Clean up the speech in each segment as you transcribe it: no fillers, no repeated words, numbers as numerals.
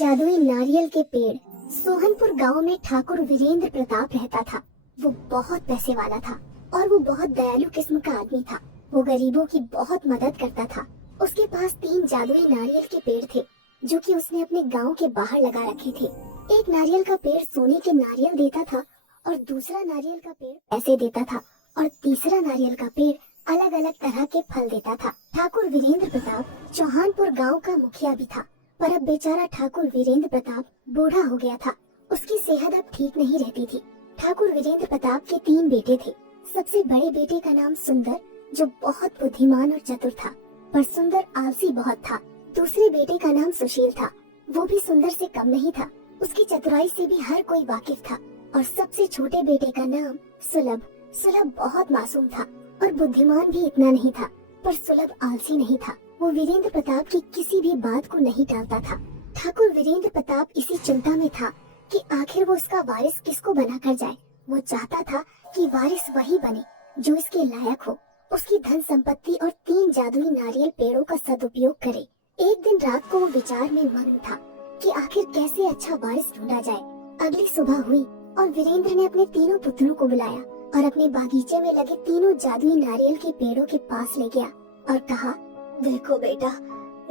जादुई नारियल के पेड़। सोहनपुर गांव में ठाकुर वीरेंद्र प्रताप रहता था। वो बहुत पैसे वाला था और वो बहुत दयालु किस्म का आदमी था। वो गरीबों की बहुत मदद करता था। उसके पास 3 जादुई नारियल के पेड़ थे जो कि उसने अपने गांव के बाहर लगा रखे थे। एक नारियल का पेड़ सोने के नारियल देता था और दूसरा नारियल का पेड़ पैसे देता था और तीसरा नारियल का पेड़ अलग अलग तरह के फल देता था। ठाकुर वीरेंद्र प्रताप चौहानपुर गांव का मुखिया भी था, पर अब बेचारा ठाकुर वीरेंद्र प्रताप बूढ़ा हो गया था। उसकी सेहत अब ठीक नहीं रहती थी। ठाकुर वीरेंद्र प्रताप के 3 बेटे थे। सबसे बड़े बेटे का नाम सुंदर, जो बहुत बुद्धिमान और चतुर था, पर सुंदर आलसी बहुत था। दूसरे बेटे का नाम सुशील था। वो भी सुंदर से कम नहीं था। उसकी चतुराई से भी हर कोई वाकिफ था। और सबसे छोटे बेटे का नाम सुलभ। सुलभ बहुत मासूम था और बुद्धिमान भी इतना नहीं था, पर सुलभ आलसी नहीं था। वो वीरेंद्र प्रताप की किसी भी बात को नहीं टालता था। ठाकुर वीरेंद्र प्रताप इसी चिंता में था कि आखिर वो उसका वारिस किसको बनाकर जाए। वो चाहता था कि वारिस वही बने जो इसके लायक हो, उसकी धन संपत्ति और 3 जादुई नारियल पेड़ों का सदुपयोग करे। एक दिन रात को वो विचार में मग्न था कि आखिर कैसे अच्छा वारिस ढूंढा जाए। अगली सुबह हुई और वीरेंद्र ने अपने तीनों पुत्रों को बुलाया और अपने बागीचे में लगे 3 जादुई नारियल के पेड़ों के पास ले गया और कहा, देखो बेटा,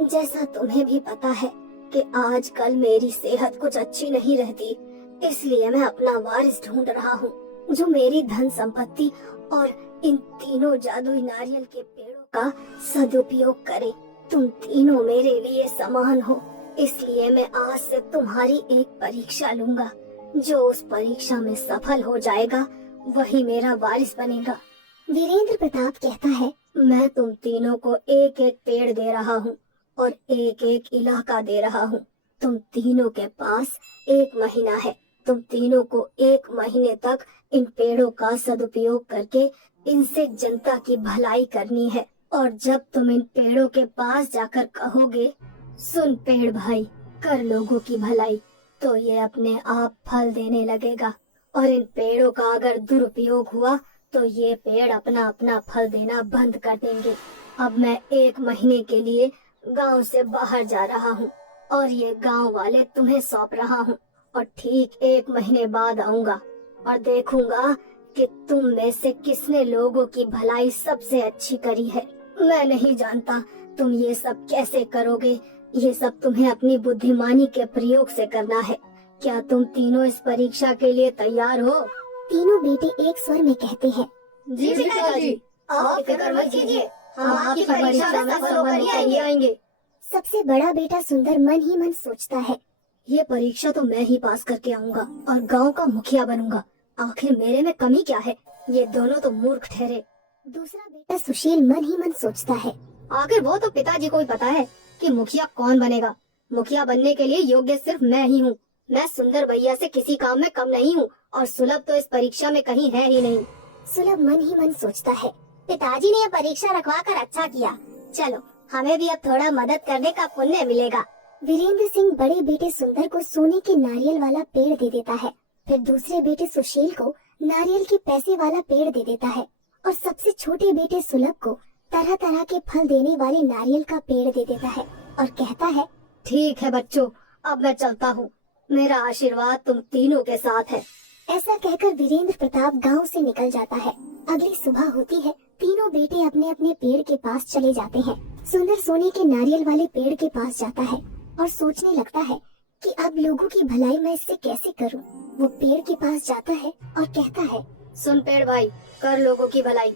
जैसा तुम्हें भी पता है कि आजकल मेरी सेहत कुछ अच्छी नहीं रहती, इसलिए मैं अपना वारिस ढूंढ रहा हूँ जो मेरी धन संपत्ति और इन 3 जादुई नारियल के पेड़ों का सदुपयोग करे। तुम तीनों मेरे लिए समान हो, इसलिए मैं आज से तुम्हारी एक परीक्षा लूंगा। जो उस परीक्षा में सफल हो जाएगा वही मेरा वारिस बनेगा। वीरेंद्र प्रताप कहता है, मैं तुम तीनों को एक एक पेड़ दे रहा हूँ और एक एक इलाका दे रहा हूँ। तुम तीनों के पास 1 महीना है। तुम तीनों को 1 महीने तक इन पेड़ों का सदुपयोग करके इनसे जनता की भलाई करनी है। और जब तुम इन पेड़ों के पास जाकर कहोगे, सुन पेड़ भाई, कर लोगों की भलाई, तो ये अपने आप फल देने लगेगा। और इन पेड़ों का अगर दुरुपयोग हुआ तो ये पेड़ अपना अपना फल देना बंद कर देंगे। अब मैं 1 महीने के लिए गांव से बाहर जा रहा हूँ और ये गांव वाले तुम्हें सौंप रहा हूँ और ठीक 1 महीने बाद आऊंगा और देखूंगा कि तुम में से किसने लोगों की भलाई सबसे अच्छी करी है। मैं नहीं जानता तुम ये सब कैसे करोगे, ये सब तुम्हें अपनी बुद्धिमानी के प्रयोग से करना है। क्या तुम तीनों इस परीक्षा के लिए तैयार हो? तीनों बेटे एक स्वर में कहते हैं, जी पिताजी, आप फिक्र मत कीजिए, हम आपकी परीक्षा में सफल होकर ही आएंगे। सबसे बड़ा बेटा सुंदर मन ही मन सोचता है, ये परीक्षा तो मैं ही पास करके आऊंगा और गांव का मुखिया बनूंगा। आखिर मेरे में कमी क्या है? ये दोनों तो मूर्ख ठहरे। दूसरा बेटा सुशील मन ही मन सोचता है, आखिर वो तो पिताजी को भी पता है कि मुखिया कौन बनेगा। मुखिया बनने के लिए योग्य सिर्फ मैं ही हूँ। मैं सुंदर भैया से किसी काम में कम नहीं हूँ और सुलभ तो इस परीक्षा में कहीं है ही नहीं। सुलभ मन ही मन सोचता है, पिताजी ने यह परीक्षा रखवा कर अच्छा किया। चलो, हमें भी अब थोड़ा मदद करने का पुण्य मिलेगा। वीरेंद्र सिंह बड़े बेटे सुंदर को सोने के नारियल वाला पेड़ दे देता है। फिर दूसरे बेटे सुशील को नारियल के पैसे वाला पेड़ दे देता है और सबसे छोटे बेटे सुलभ को तरह तरह के फल देने वाले नारियल का पेड़ दे देता है और कहता है, ठीक है बच्चों, अब मैं चलता हूँ। मेरा आशीर्वाद तुम तीनों के साथ है। ऐसा कहकर वीरेंद्र प्रताप गांव से निकल जाता है। अगली सुबह होती है। तीनों बेटे अपने अपने पेड़ के पास चले जाते हैं। सुंदर सोने के नारियल वाले पेड़ के पास जाता है और सोचने लगता है कि अब लोगों की भलाई मैं इससे कैसे करूं। वो पेड़ के पास जाता है और कहता है, सुन पेड़ भाई, कर लोगों की भलाई।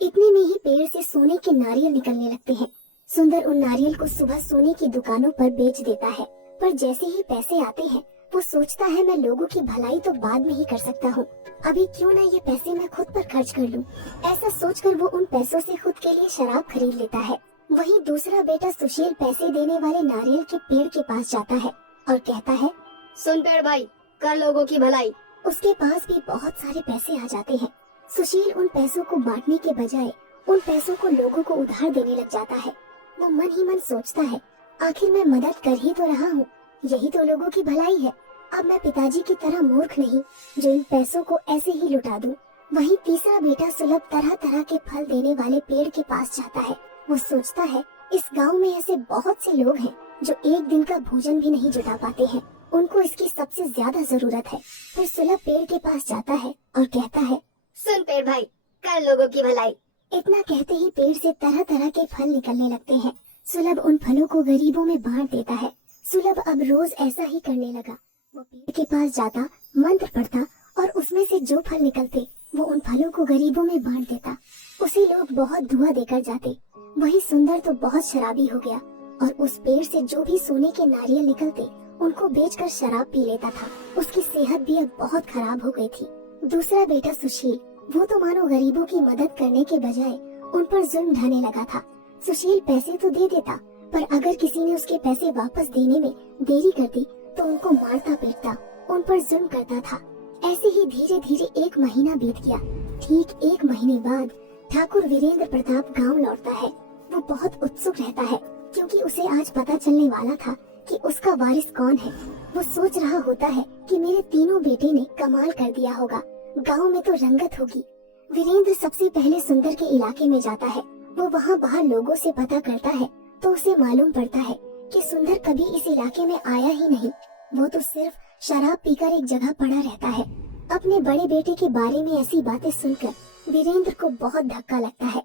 इतने में ही पेड़ से सोने के नारियल निकलने लगते हैं। सुंदर उन नारियल को सुबह सोने की दुकानों पर बेच देता है, पर जैसे ही पैसे आते हैं वो सोचता है, मैं लोगों की भलाई तो बाद में ही कर सकता हूँ, अभी क्यों ना ये पैसे मैं खुद पर खर्च कर लूँ। ऐसा सोचकर वो उन पैसों से खुद के लिए शराब खरीद लेता है। वहीं दूसरा बेटा सुशील पैसे देने वाले नारियल के पेड़ के पास जाता है और कहता है, सुन पेड़ भाई, कर लोगों की भलाई। उसके पास भी बहुत सारे पैसे आ जाते हैं। सुशील उन पैसों को बांटने के बजाय उन पैसों को लोगों को उधार देने लग जाता है। वो मन ही मन सोचता है, आखिर मैं मदद कर ही तो रहा हूँ, यही तो लोगों की भलाई है। अब मैं पिताजी की तरह मूर्ख नहीं जो इन पैसों को ऐसे ही लुटा दूं। वहीं तीसरा बेटा सुलभ तरह तरह के फल देने वाले पेड़ के पास जाता है। वो सोचता है, इस गांव में ऐसे बहुत से लोग हैं जो एक दिन का भोजन भी नहीं जुटा पाते हैं। उनको इसकी सबसे ज्यादा जरूरत है। फिर सुलभ पेड़ के पास जाता है और कहता है, सुन पेड़ भाई, कर लोगों की भलाई। इतना कहते ही पेड़ से तरह तरह के फल निकलने लगते हैं। सुलभ उन फलों को गरीबों में बांट देता है। सुलभ अब रोज ऐसा ही करने लगा। वो पेड़ के पास जाता, मंत्र पढ़ता और उसमें से जो फल निकलते वो उन फलों को गरीबों में बांट देता। उसे लोग बहुत धुआं देकर जाते। वही सुंदर तो बहुत शराबी हो गया और उस पेड़ से जो भी सोने के नारियल निकलते उनको बेचकर शराब पी लेता था। उसकी सेहत भी अब बहुत खराब हो गई थी। दूसरा बेटा सुशील, वो तो मानो गरीबों की मदद करने के बजाय उन पर जुल्म ढाने लगा था। सुशील पैसे तो दे देता, पर अगर किसी ने उसके पैसे वापस देने में देरी कर दी तो उनको मारता पीटता, उन पर जुल्म करता था। ऐसे ही धीरे धीरे एक महीना बीत गया। ठीक एक महीने बाद ठाकुर वीरेंद्र प्रताप गांव लौटता है। वो बहुत उत्सुक रहता है क्योंकि उसे आज पता चलने वाला था कि उसका वारिस कौन है। वो सोच रहा होता है कि मेरे तीनों बेटे ने कमाल कर दिया होगा, गांव में तो रंगत होगी। वीरेंद्र सबसे पहले सुंदर के इलाके में जाता है। वो वहाँ बाहर लोगों से पता करता है तो उसे मालूम पड़ता है कि सुंदर कभी इस इलाके में आया ही नहीं। वो तो सिर्फ शराब पीकर एक जगह पड़ा रहता है। अपने बड़े बेटे के बारे में ऐसी बातें सुनकर वीरेंद्र को बहुत धक्का लगता है।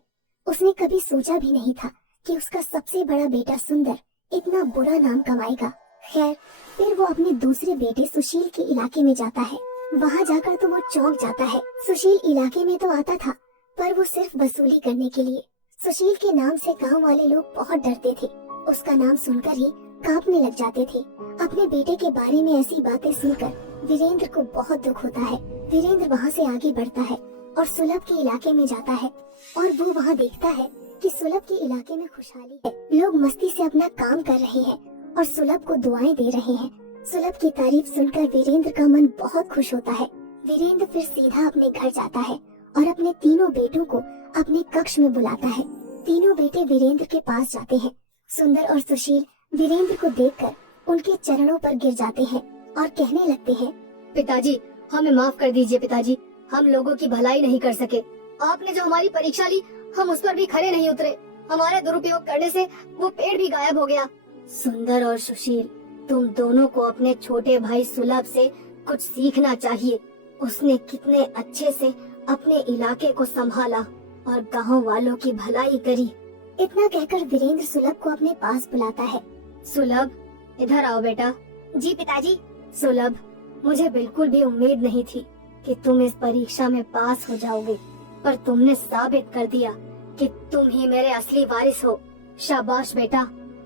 उसने कभी सोचा भी नहीं था कि उसका सबसे बड़ा बेटा सुंदर इतना बुरा नाम कमाएगा। खैर, फिर वो अपने दूसरे बेटे सुशील के इलाके में जाता है। वहाँ जाकर तो वो चौंक जाता है। सुशील इलाके में तो आता था, पर वो सिर्फ वसूली करने के लिए। सुशील के नाम से गांव वाले लोग बहुत डरते थे। उसका नाम सुनकर ही कांपने लग जाते थे। अपने बेटे के बारे में ऐसी बातें सुनकर वीरेंद्र को बहुत दुख होता है। वीरेंद्र वहाँ से आगे बढ़ता है और सुलभ के इलाके में जाता है और वो वहाँ देखता है कि सुलभ के इलाके में खुशहाली है। लोग मस्ती से अपना काम कर रहे हैं और सुलभ को दुआएं दे रहे हैं। सुलभ की तारीफ सुनकर वीरेंद्र का मन बहुत खुश होता है। वीरेंद्र फिर सीधा अपने घर जाता है और अपने तीनों बेटों को अपने कक्ष में बुलाता है। तीनों बेटे वीरेंद्र के पास जाते हैं। सुंदर और सुशील वीरेंद्र को देखकर उनके चरणों पर गिर जाते हैं और कहने लगते हैं, पिताजी, हमें माफ कर दीजिए पिताजी, हम लोगों की भलाई नहीं कर सके। आपने जो हमारी परीक्षा ली, हम उस पर भी खरे नहीं उतरे। हमारे दुरुपयोग करने से वो पेड़ भी गायब हो गया। सुंदर और सुशील, तुम दोनों को अपने छोटे भाई सुलभ से कुछ सीखना चाहिए। उसने कितने अच्छे से अपने इलाके को संभाला और गांव वालों की भलाई करी। इतना कहकर वीरेंद्र सुलभ को अपने पास बुलाता है। सुलभ, इधर आओ बेटा। जी पिताजी। सुलभ, मुझे बिल्कुल भी उम्मीद नहीं थी कि तुम इस परीक्षा में पास हो जाओगे, पर तुमने साबित कर दिया कि तुम ही मेरे असली वारिस हो। शाबाश बेटा,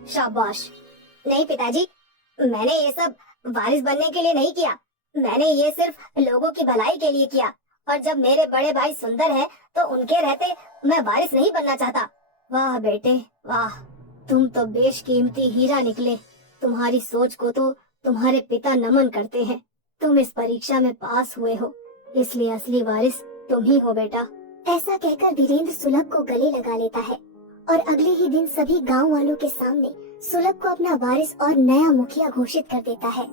शाबाश। नहीं पिताजी, मैंने ये सब वारिस बनने के लिए नहीं किया। मैंने ये सिर्फ लोगों की भलाई के लिए किया। और जब मेरे बड़े भाई सुंदर है तो उनके रहते मैं वारिस नहीं बनना चाहता। वाह बेटे वाह, तुम तो बेशकीमती हीरा निकले। तुम्हारी सोच को तो तुम्हारे पिता नमन करते हैं। तुम इस परीक्षा में पास हुए हो, इसलिए असली वारिस तुम ही हो बेटा। ऐसा कहकर वीरेंद्र सुलभ को गले लगा लेता है और अगले ही दिन सभी गांव वालों के सामने सुलभ को अपना वारिस और नया मुखिया घोषित कर देता है।